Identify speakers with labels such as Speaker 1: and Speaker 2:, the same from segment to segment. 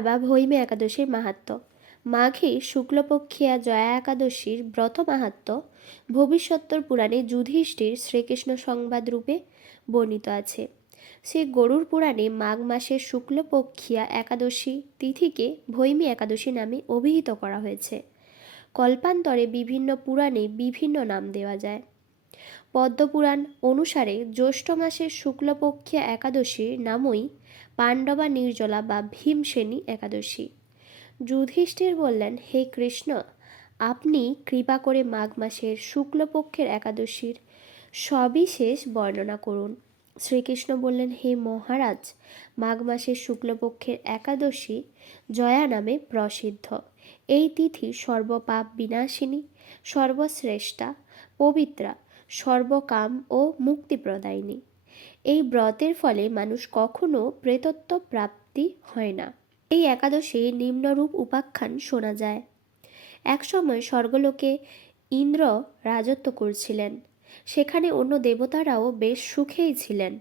Speaker 1: বা ভৈমে একাদশীর মাহাত্ম্য মাঘে শুক্লপক্ষিয়া জয়া একাদশীর ব্রত মাহাত্ম্য ভবিষ্যত্তর পুরাণে যুধিষ্ঠির শ্রীকৃষ্ণ সংবাদ রূপে বর্ণিত আছে। শ্রী গরুর পুরাণে মাঘ মাসের শুক্লপক্ষিয়া একাদশী তিথিকে ভৈমী একাদশী নামে অভিহিত করা হয়েছে। কল্পান্তরে বিভিন্ন পুরাণে বিভিন্ন নাম দেওয়া যায়। পদ্মপুরাণ অনুসারে জ্যৈষ্ঠ মাসের শুক্লপক্ষিয়া একাদশীর নামই পাণ্ডবা নির্জলা বা ভীমসেনী একাদশী। যুধিষ্ঠির বললেন, হে কৃষ্ণ, আপনি কৃপা করে মাঘ মাসের শুক্লপক্ষের একাদশীর সবিশেষ বর্ণনা করুন। শ্রীকৃষ্ণ বললেন, হে মহারাজ, মাঘ মাসের শুক্লপক্ষের একাদশী জয়া নামে প্রসিদ্ধ। এই তিথি সর্বপাপ বিনাশিনী, সর্বশ্রেষ্ঠা, পবিত্রা সর্বকাম ও মুক্তিপ্রদায়িনী এই ব্রতের ফলে মানুষ কখনো প্রেতত্ব প্রাপ্তি হয় না। এই একাদশে নিম্নরূপ উপাখ্যান শোনা যায়। একসময় স্বর্গলোকে ইন্দ্র রাজত্ব করছিলেন। সেখানে অন্য দেবতারাও বেশ সুখেই ছিলেন।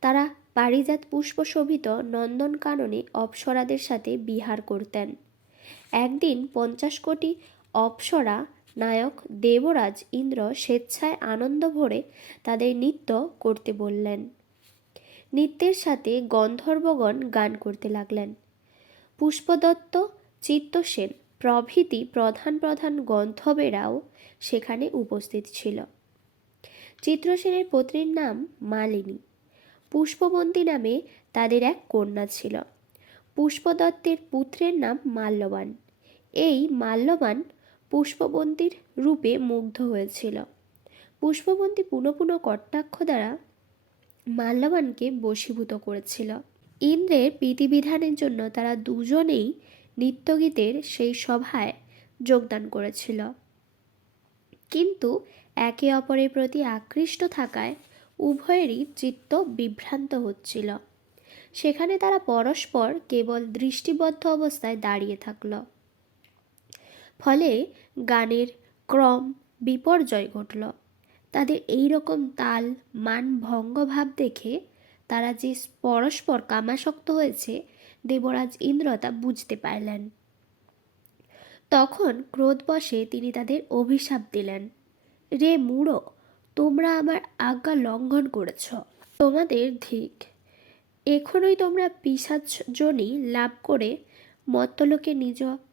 Speaker 1: তারা পারিজাত পুষ্পশোভিত নন্দনকাননে অপ্সরাদের সাথে বিহার করতেন। একদিন পঞ্চাশ কোটি অপ্সরা নায়ক দেবরাজ ইন্দ্র স্বেচ্ছায় আনন্দ ভরে তাদের নৃত্য করতে বললেন। নৃত্যের সাথে গন্ধর্বগণ গান করতে লাগলেন। পুষ্পদত্ত, চিত্তসেন, প্রভৃতি প্রধান প্রধান গন্ধর্বেরাও সেখানে উপস্থিত ছিল। চিত্রসেনের পত্নীর নাম মালিনী। পুষ্পবন্তী নামে তাদের এক কন্যা ছিল। পুষ্পদত্তের পুত্রের নাম মাল্যবান। এই মাল্যবান পুষ্পবন্তীর রূপে মুগ্ধ হয়েছিল। পুষ্পবন্তী পুনঃ পুনঃ কটাক্ষ দ্বারা মাল্যবানকে বশীভূত করেছিল। ইন্দ্রের প্রীতিবিধানের জন্য তারা দুজনেই নৃত্যগীতের সেই সভায় যোগদান করেছিল। কিন্তু একে অপরের প্রতি আকৃষ্ট থাকায় উভয়েরই চিত্ত বিভ্রান্ত হচ্ছিল। সেখানে তারা পরস্পর কেবল দৃষ্টিবদ্ধ অবস্থায় দাঁড়িয়ে থাকল। ফলে গানের ক্রম বিপর্যয় ঘটল। তাদের এই রকম তাল, মান ভঙ্গ ভাব দেখে তারা যে পরস্পর কামাসক্ত হয়েছে, দেবরাজ ইন্দ্র তা বুঝতে পারলেন। তখন ক্রোধবশে তিনি তাদের অভিশাপ দিলেন। রে মুড়ো, তোমরা আমার আজ্ঞা লঙ্ঘন করেছ। তোমাদের ধিক এখনই তোমরা পিসাচজনী লাভ করে মত্তলোকে নিজ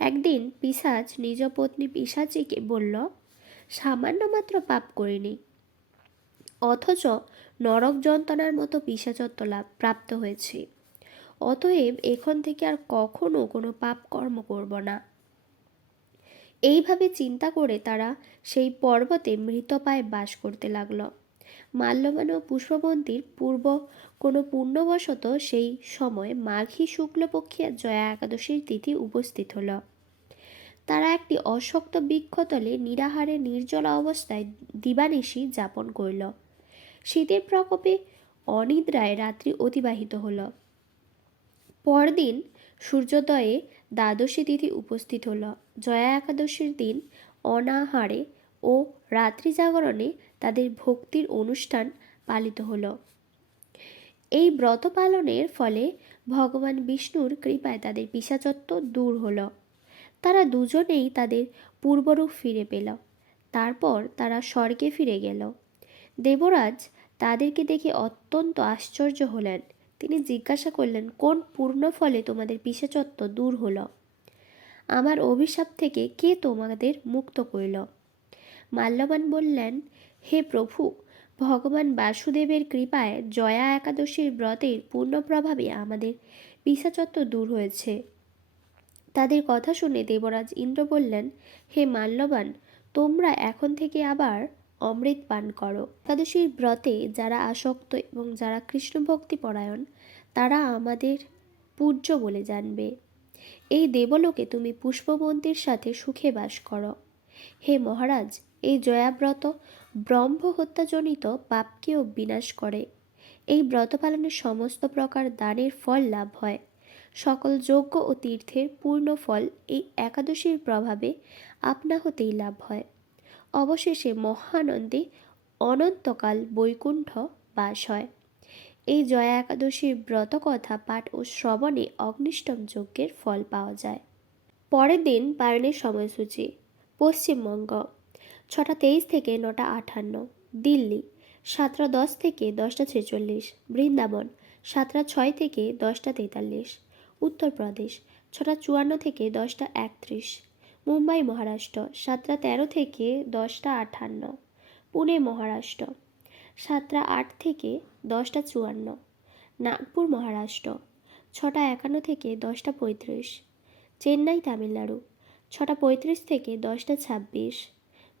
Speaker 1: একদিন পিসাচ নিজ পত্নী পিসাচিকে বলল, সামান্য মাত্র পাপ করিনি। অথচ নরক যন্ত্রণার মতো পিসাচত্ব লাভ, প্রাপ্ত হয়েছি। অতএব এখন থেকে আর কখনো কোনো পাপ কর্ম করব না। এইভাবে চিন্তা করে তারা সেই পর্বতে মৃতপায় বাস করতে লাগল। মাল্যবান ও পুষ্পবন্তীর পূর্ব কোনো পূর্ণবশত সেই সময় মাঘী শুক্লপক্ষিয়া জয়া একাদশীর তিথি উপস্থিত হল। তারা একটি অশক্ত বৃক্ষতলে নিরাহারে নির্জলা অবস্থায় দিবানিশি যাপন করল। শীতের প্রকোপে অনিদ্রায় রাত্রি অতিবাহিত হল। পরদিন সূর্যোদয়ে দ্বাদশী তিথি উপস্থিত হল। জয়া একাদশীর দিন অনাহারে ও রাত্রি জাগরণে তাদের ভক্তির অনুষ্ঠান পালিত হলো। এই ব্রত পালনের ফলে ভগবান বিষ্ণুর কৃপায় তাদের পিসাচত্ব দূর হলো। তারা দুজনেই তাদের পূর্বরূপ ফিরে পেল। তারপর তারা স্বর্গে ফিরে গেল। দেবরাজ তাদেরকে দেখে অত্যন্ত আশ্চর্য হলেন। তিনি জিজ্ঞাসা করলেন, কোন পূর্ণ ফলে তোমাদের পিসাচত্ব দূর হলো? আমার অভিশাপ থেকে কে তোমাদের মুক্ত করল? মাল্যবান বললেন হে প্রভু, ভগবান বাসুদেবের কৃপায় জয়া একাদশীর ব্রতের পূর্ণ প্রভাবে আমাদের পিসাচত্ব দূর হয়েছে। তাদের কথা শুনে দেবরাজ ইন্দ্র বললেন, হে মাল্যবান, তোমরা এখন থেকে আবার অমৃত পান করো। একাদশীর ব্রতে যারা আসক্ত এবং যারা কৃষ্ণ ভক্তি পরায়ণ, তারা আমাদের পূজ্য বলে জানবে। এই দেবলোকে তুমি পুষ্পবন্তীর সাথে সুখে বাস করো। হে মহারাজ, এই জয়াব্রত ব্রহ্ম হত্যাজনিত পাপকেও বিনাশ করে। এই ব্রত পালনের সমস্ত প্রকার দানের ফল লাভ হয়। সকল যজ্ঞ ও তীর্থের পূর্ণ ফল এই একাদশীর প্রভাবে আপনা হতেই লাভ হয়। অবশেষে মহানন্দে অনন্তকাল বৈকুণ্ঠ বাস হয়। এই জয়া একাদশীর ব্রত কথা পাঠ ও শ্রবণে অগ্নিষ্টম যজ্ঞের ফল পাওয়া যায়। পরের দিন পালনের সময়সূচি, পশ্চিমবঙ্গ। ছটা তেইশ থেকে নটা আটান্ন দিল্লি, সাতটা দশ থেকে দশটা ছেচল্লিশ। বৃন্দাবন, সাতটা ছয় থেকে দশটা তেতাল্লিশ। উত্তরপ্রদেশ, ছটা চুয়ান্ন থেকে দশটা একত্রিশ। মুম্বাই, মহারাষ্ট্র, সাতটা তেরো থেকে দশটা আটান্ন পুনে, মহারাষ্ট্র, সাতটা আট থেকে দশটা চুয়ান্ন। নাগপুর, মহারাষ্ট্র, ছটা একান্ন থেকে দশটা পঁয়ত্রিশ। চেন্নাই, তামিলনাড়ু, ছটা পঁয়ত্রিশ থেকে দশটা ছাব্বিশ।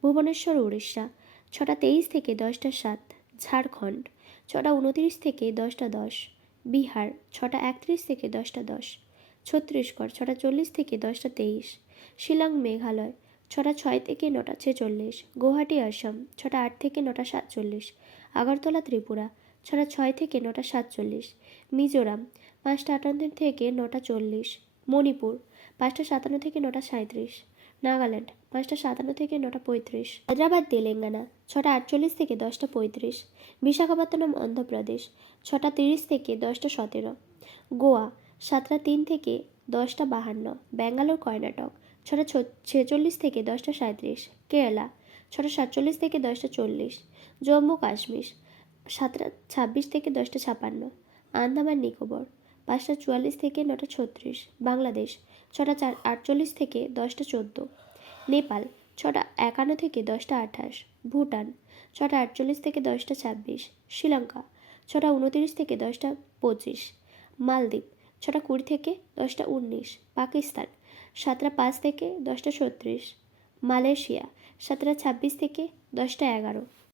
Speaker 1: ভুবনেশ্বর, উড়িষ্যা। ছটা তেইশ থেকে দশটা সাত, ঝাড়খণ্ড। ছটা উনত্রিশ থেকে দশটা দশ, বিহার। ছটা একত্রিশ থেকে দশটা দশ, ছত্তিশগড়। ছটা চল্লিশ থেকে দশটা তেইশ, শিলং মেঘালয়। ছটা ছয় থেকে নটা ছেচল্লিশ, গুয়াহাটি, আসাম। ছটা আট থেকে নটা সাতচল্লিশ, আগরতলা, ত্রিপুরা। ছটা ছয় থেকে নটা সাতচল্লিশ, মিজোরাম। পাঁচটা আটান্ন থেকে নটা চল্লিশ, মণিপুর। পাঁচটা সাতান্ন থেকে নটা সাঁত্রিশ নাগাল্যান্ড। পাঁচটা সাতান্ন থেকে নটা পঁয়ত্রিশ। হায়দ্রাবাদ, তেলেঙ্গানা, ছটা আটচল্লিশ থেকে দশটা পঁয়ত্রিশ। বিশাখাপত্তনম, অন্ধ্রপ্রদেশ, ছটা তিরিশ থেকে দশটা সতেরো। গোয়া, সাতটা তিন থেকে দশটা বাহান্ন। ব্যাঙ্গালোর, কর্ণাটক, ছটা ছেচল্লিশ থেকে দশটা সাঁত্রিশ কেরালা, ছটা সাতচল্লিশ থেকে দশটা চল্লিশ। জম্মু, কাশ্মীর, সাতটা ছাব্বিশ থেকে দশটা ছাপান্ন। আন্দামান, নিকোবর, পাঁচটা চুয়াল্লিশ থেকে নটা ছত্রিশ। বাংলাদেশ, ছটা চার, আটচল্লিশ থেকে দশটা চোদ্দ। নেপাল, ছটা একান্ন থেকে দশটা আঠাশ। ভুটান, ছটা আটচল্লিশ থেকে দশটা ছাব্বিশ। শ্রীলঙ্কা, ছটা উনতিরিশ থেকে দশটা পঁচিশ। মালদ্বীপ, ছটা কুড়ি থেকে দশটা উনিশ। পাকিস্তান, সাতটা পাঁচ থেকে দশটা ছত্রিশ। মালয়েশিয়া, সাতটা ছাব্বিশ থেকে দশটা এগারো।